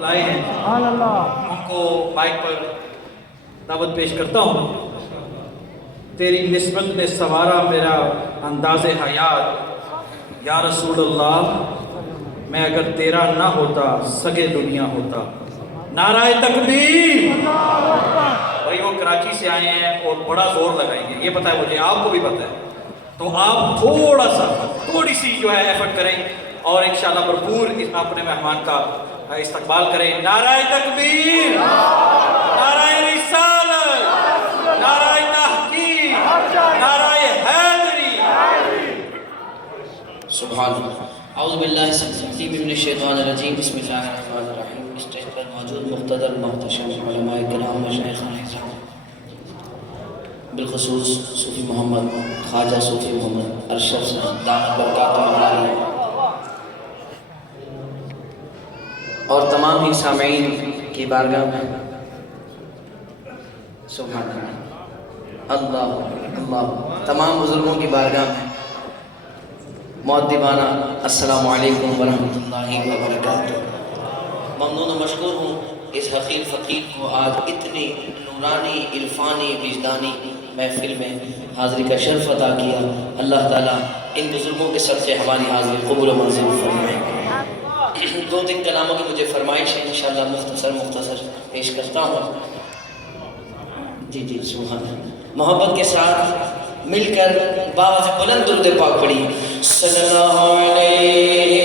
लाए हैं, उनको माइक पर दावत पेश करता हूँ। तेरी निस्बत ने सवारा मेरा अंदाज़े हयात, या रसूलल्लाह मैं अगर तेरा ना होता सगे दुनिया होता। नाराए तकबीर। भाई वो कराची से आए हैं और बड़ा जोर लगाएंगे, ये पता है मुझे, आपको भी पता है। तो आप थोड़ी सी जो है एफर्ट करें और इंशाल्लाह भरपूर अपने मेहमान का इस्तकबाल करें। नाराए तकबीर, नाराए रिसालत, नाराए तहकीक, नाराए हैदरी। सुभान अल्लाह। औज़ु बिल्लाहि मिनश शैतानिर रजीम। बिस्मिल्लाहिर रहमानिर रहीम। स्टेज पर मौजूद मुक़्तदर मोहतशम उलमाए किराम व शाइख़ान इज़्ज़त, बिलख़ुसूस सूफ़ी मोहम्मद ख्वाजा सूफ़ी मोहम्मद अरशद साहब दामत बरकातुहु आलिया और तमाम ही सामीईन की बारगाह में सुभान अल्लाह अल्लाह, तमाम बुज़ुर्गों की बारगाह में मुअद्दिबाना अस्सलामु अलैकुम व रहमतुल्लाहि व बरकातुहू। ममनून व मशकूर हूँ इस हक़ीर फ़क़ीर को आज इतनी नूरानी इरफ़ानी विजदानी महफ़िल में हाज़िरी का शर्फ़ अता किया। अल्लाह ताला इन बुज़ुर्गों के सदक़े हमारी हाज़िरी क़बूल व मंज़ूर फरमाए। दो तीन कलामों की मुझे फ़रमाइश है, इंशाअल्लाह मुख्तसर पेश करता हूँ। जी जी सुभान। मोहब्बत के साथ मिलकर बाबा से बुलंद दुरूद पाक पढ़ी। सल्लल्लाहु अलैहि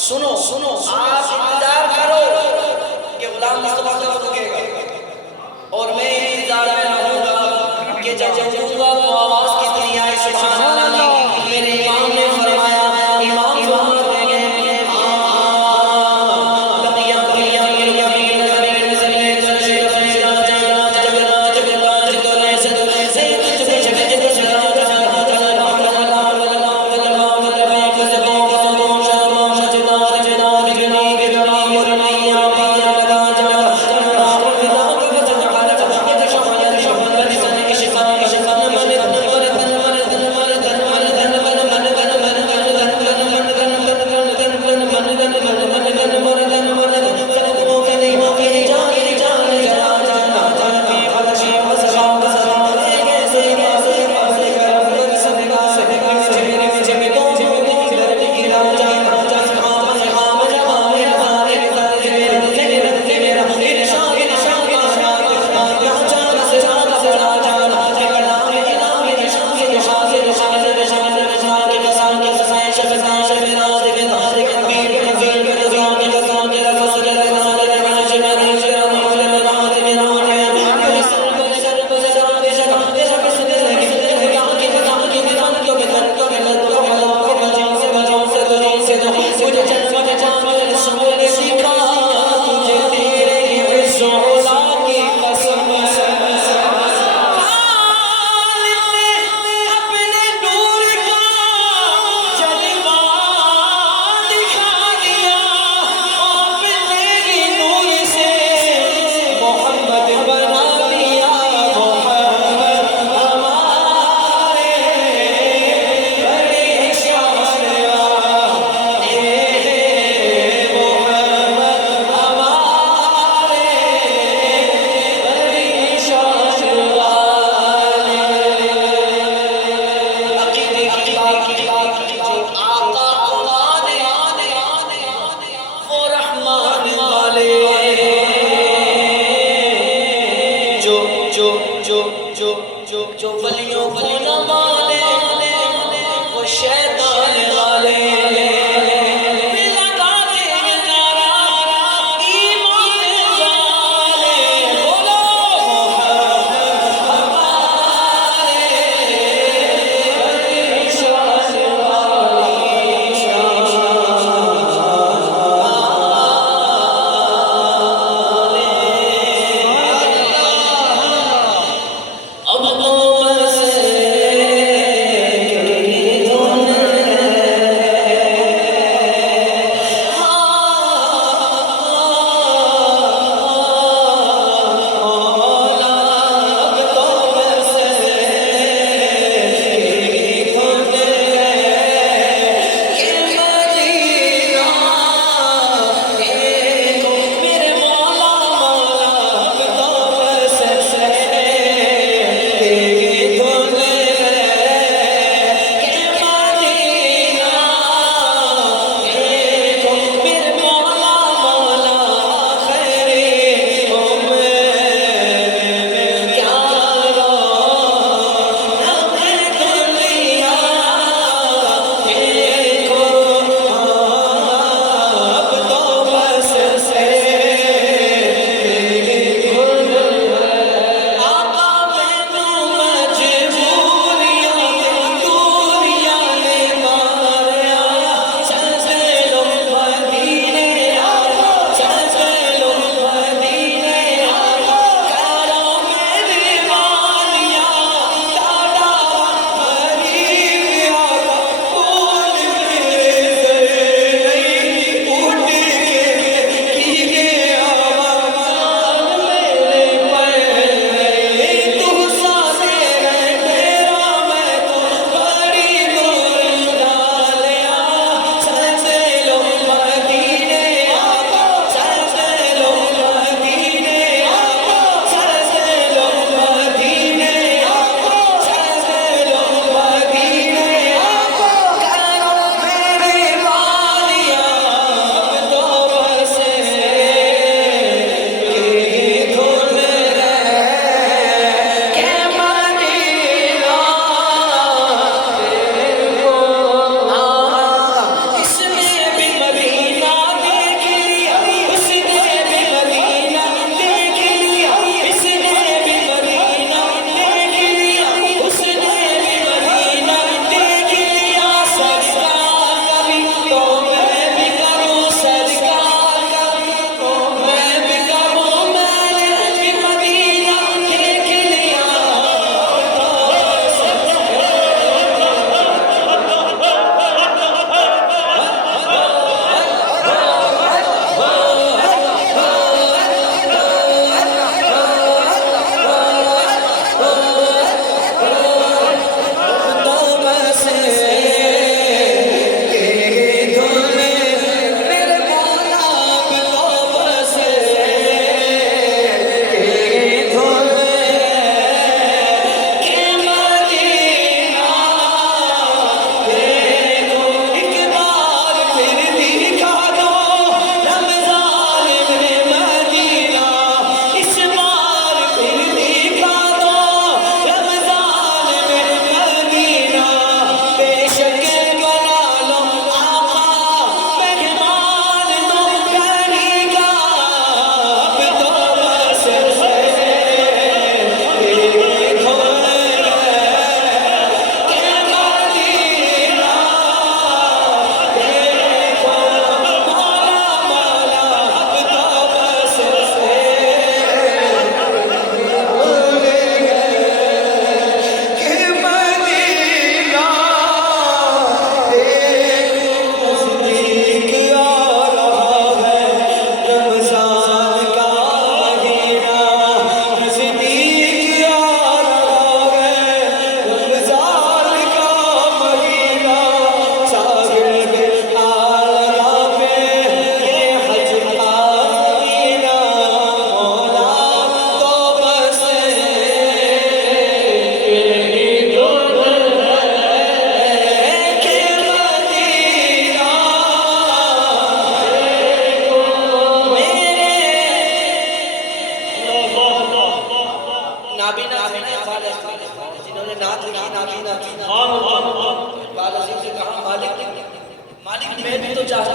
सुनो सुनो, आप इंतजार करो कि गुलाम मुस्तफा कब रुकेगा, और मैं इंतजार में रहूंगा कि जब दूंगा तो आवाज कितनी आए। सुभान अल्लाह। मेरे इमाम ने फरमाया, इमाम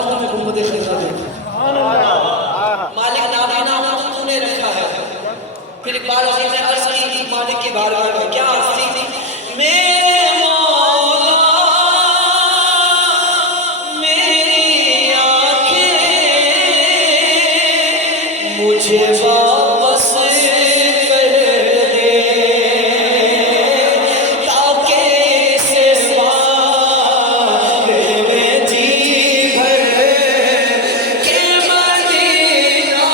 चाहता हूँ मैं गुंबद खिज़ा देखूं। मालिक नाबीना हो तो तूने रखा है। फिर इकबाल अज़ीज़ ने अर्ज़ की मालिक की बारगाह में, क्या अर्ज़ थी? मेरे मौला मेरी आँखें मुझे वापस कर दे, ताकि इस बारे में जी भर के मदीना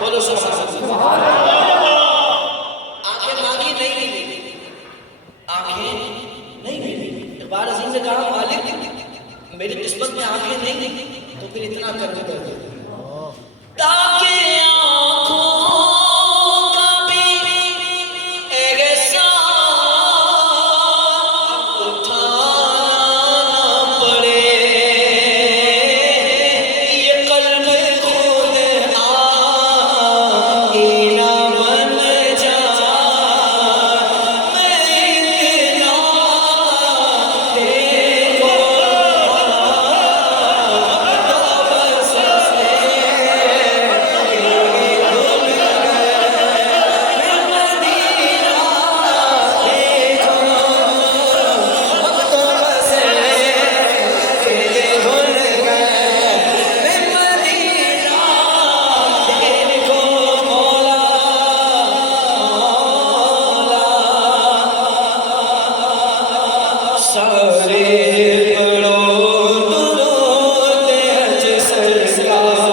बोलो सुभान अल्लाह। आंखें मांगी नहीं मिली, आंखें नहीं मिली। इकबाल अज़ीज़ ने कहा मालिक मेरी किस्मत में आंखें नहीं, तो फिर इतना कर दे ताकि आंखों का भी एहसास उठाना पड़े, ये कल्ब खुद आईना बन जा, मैं इतना देखो सारे पढ़ो दुरूद अज सरकार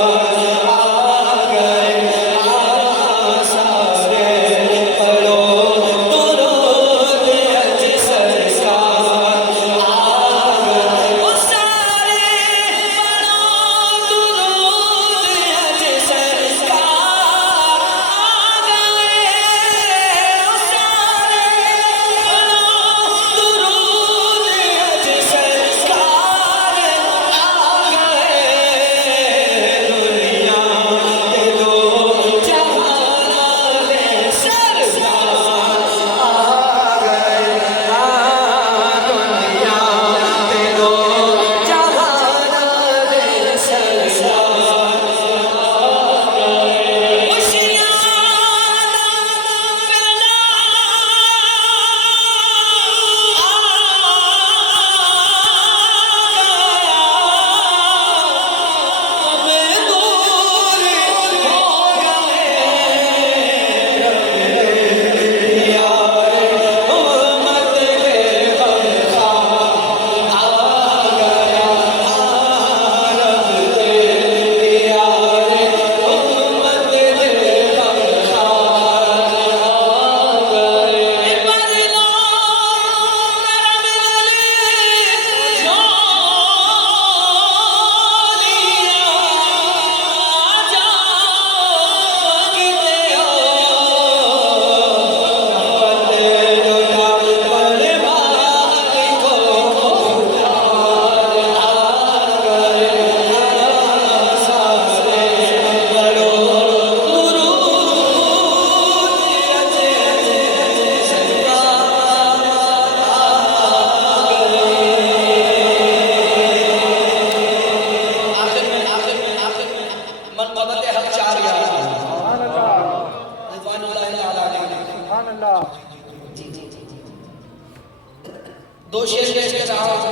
आ गए, सारे पढ़ो दुरूद अज सरकार आ गए, सारे पढ़ो दुरूद अज सरकार आ गए, सारे पढ़ो दुरूद अज सरकार आ गए, दुनिया के दो जहान में सरकार आ गए, दुनिया के दो जहान में सरकार आ गए। खुशियाँ दो शेर पेश कर रहा हूं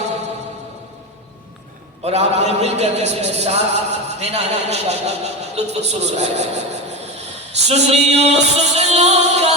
और आपने मिलकर इसमें साथ देना है इंशाअल्लाह, लुत्फ सुरूर आएगा। सुनियो सुनो का